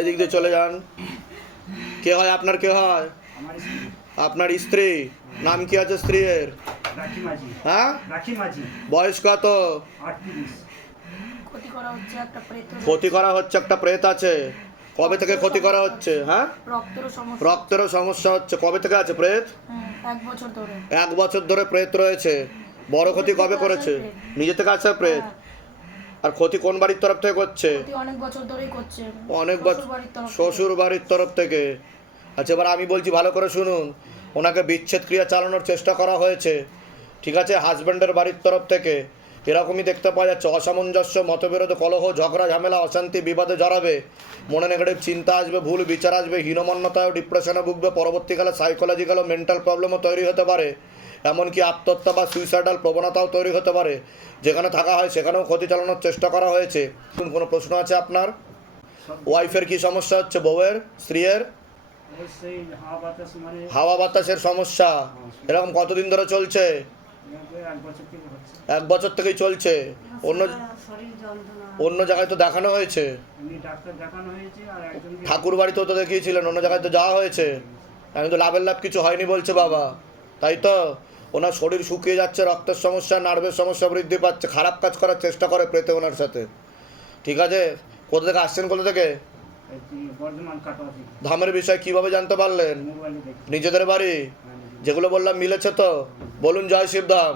এদিক দিয়ে চলে যান। কে হয় আপনার, কে হয়? আপনার স্ত্রী। নাম কি আছে স্ত্রীর? হ্যাঁ, বয়স কত? ক্ষতি করা হচ্ছে, একটা প্রেত আছে। কবে থেকে ক্ষতি করা হচ্ছে? হ্যাঁ, রক্তেরও সমস্যা হচ্ছে। কবে থেকে আছে প্রেত? 1 বছর ধরে প্রেত রয়েছে। বড় ক্ষতি কবে করেছে? নিজে থেকে আছে প্রেত। আর ক্ষতি কোন বাড়ির তরফ থেকে করছে? অনেক বছর ধরেই করছে। অনেক বছর শ্বশুর বাড়ির তরফ থেকে। আচ্ছা, এবার আমি বলছি ভালো করে শুনুন। ওনাকে বিচ্ছেদ ক্রিয়া চালানোর চেষ্টা করা হয়েছে, ঠিক আছে, হাজব্যান্ডের বাড়ির তরফ থেকে। এরকমই দেখতে পাওয়া যাচ্ছে। অসামঞ্জস্য, মতবিরোধ, কলহ, ঝগড়া, ঝামেলা, অশান্তি, বিবাদে জড়াবে। মনে নেগেটিভ চিন্তা আসবে, ভুল বিচার আসবে, হীনমন্যতায় ডিপ্রেশনে ভুগবে। পরবর্তীকালে সাইকোলজিক্যাল ও মেন্টাল প্রবলেমও তৈরি হতে পারে। এমনকি আত্মহত্যা বা সুইসাইডাল প্রবণতাও তৈরি হতে পারে। যেখানে থাকা হয় সেখানেও ক্ষতি চালানোর চেষ্টা করা হয়েছে। কোনো প্রশ্ন আছে আপনার? ওয়াইফের কি সমস্যা হচ্ছে? বউয়ের, স্ত্রীর হাওয়া বাতাসের সমস্যা। এরকম কতদিন ধরে চলছে? 1 বছর থেকেই চলছে। অন্য জায়গায় তো দেখানো হয়েছে, ঠাকুর বাড়িতেও তো দেখিয়েছিলেন, অন্য জায়গায় তো যাওয়া হয়েছে। আমি তো লাভের লাভ কিছু হয়নি বলছে বাবা, তাই তো? ওনার শরীর শুকিয়ে যাচ্ছে, রক্তের সমস্যা, নার্ভের সমস্যা বৃদ্ধি পাচ্ছে। খারাপ কাজ করার চেষ্টা করে প্রেতে ওনার সাথে, ঠিক আছে? কোথা থেকে আসছেন, কোথা থেকে? ধামের বিষয় কিভাবে জানতে পারলেন? নিজেদের বাড়ি? যেগুলো বললাম মিলেছে তো? বলুন জয় শিবধাম।